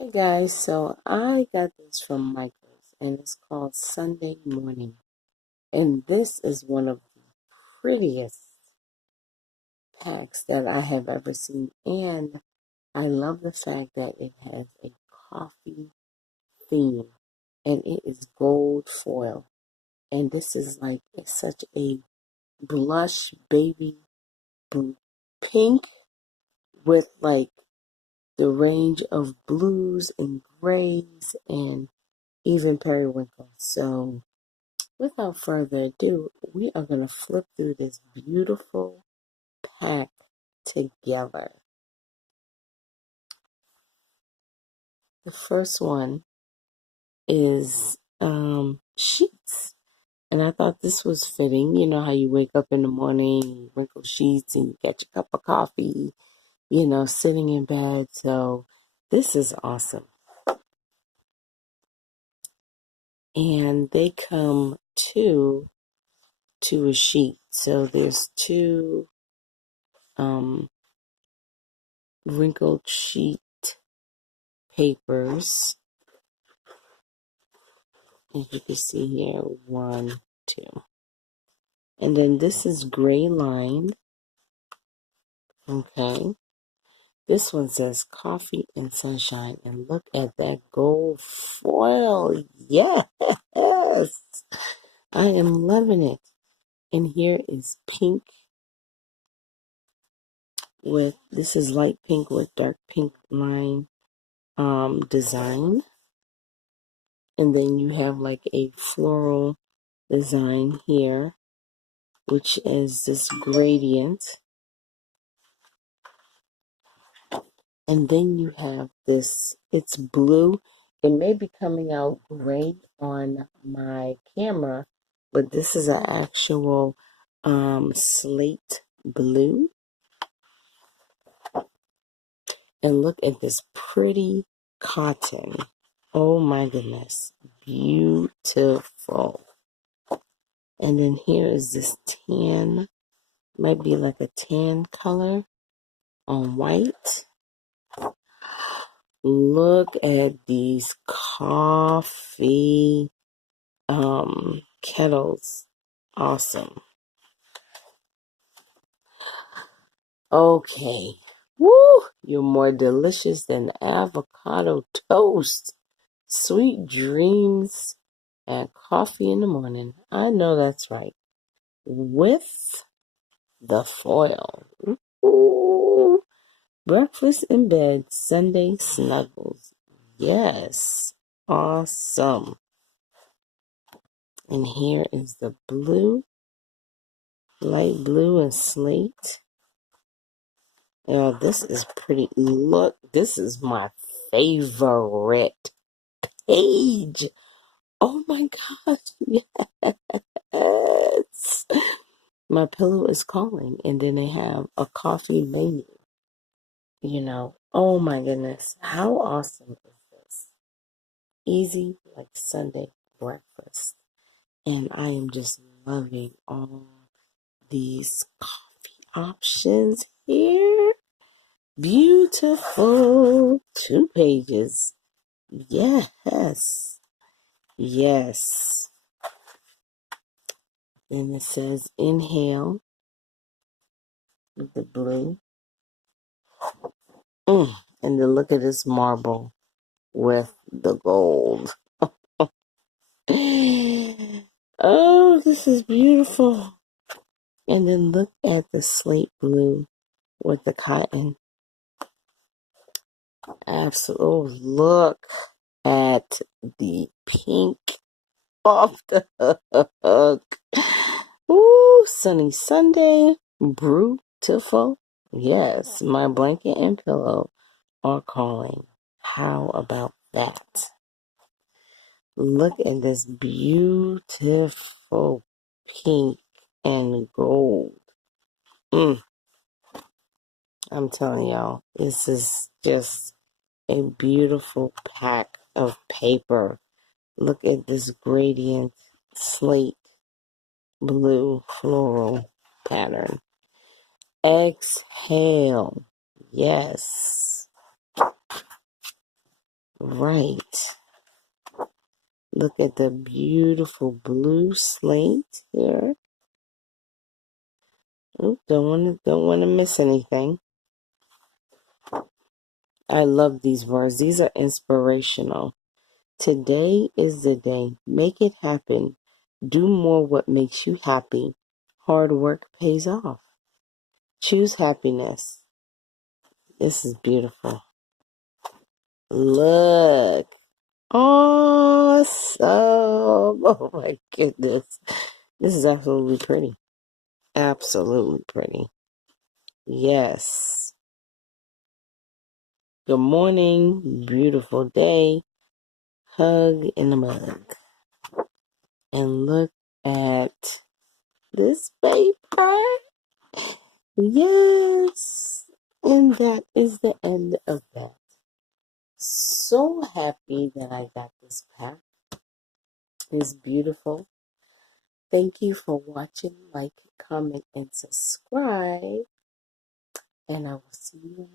Hey guys, so I got this from Michael's and it's called Sunday Morning. And this is one of the prettiest packs that I have ever seen. And I love the fact that it has a coffee theme and it is gold foil. And this is like such a blush baby blue, pink with like the range of blues and grays and even periwinkle. So without further ado, we are going to flip through this beautiful pack together. The first one is sheets. And I thought this was fitting. You know how you wake up in the morning, you wrinkle sheets, and you get your cup of coffee, sitting in bed. So this is awesome. And they come to a sheet. So there's two um, wrinkled sheet papers. As you can see here, one, two. And then this is gray lined. Okay. This one says coffee and sunshine. And look at that gold foil. Yes. I am loving it. And here is pink with, this is light pink with dark pink line design. And then you have like a floral design here, which is this gradient. And then you have this, it's blue. It may be coming out gray on my camera, but this is an actual slate blue. And look at this pretty cotton. Oh my goodness. Beautiful. And then here is this tan, might be like a tan color on white. Look at these coffee kettles. Awesome. Okay. Woo! You're more delicious than avocado toast. Sweet dreams and coffee in the morning. I know that's right. With the foil. Ooh. Breakfast in bed, Sunday snuggles. Yes. Awesome. And here is the blue, light blue and slate. Oh, this is pretty. Look, this is my favorite page. Oh my gosh. Yes. My pillow is calling. And then they have a coffee menu. Oh my goodness. How awesome is this? Easy like Sunday breakfast. And I am just loving all these coffee options here. Beautiful. 2 pages. Yes. Yes. And it says inhale with the blue. And then look at this marble with the gold. Oh, this is beautiful. And then look at the slate blue with the cotton. Absolutely. Oh, look at the pink off the hook. Ooh, sunny Sunday. Beautiful. Yes, my blanket and pillow are calling. How about that? Look at this beautiful pink and gold. I'm telling y'all, this is just a beautiful pack of paper. Look at this gradient slate blue floral pattern. Exhale. Yes. Right. Look at the beautiful blue slate here. Oh, don't want to miss anything. I love these words. These are inspirational. Today is the day. Make it happen. Do more what makes you happy. Hard work pays off. Choose happiness. This is beautiful. Look. Awesome. Oh my goodness. This is absolutely pretty. Absolutely pretty. Yes. Good morning. Beautiful day. Hug in the mug. And look at this paper. Yes. And that is the end of that. So happy that I got this pack. It's beautiful. Thank you for watching, like, comment, and subscribe. And I will see you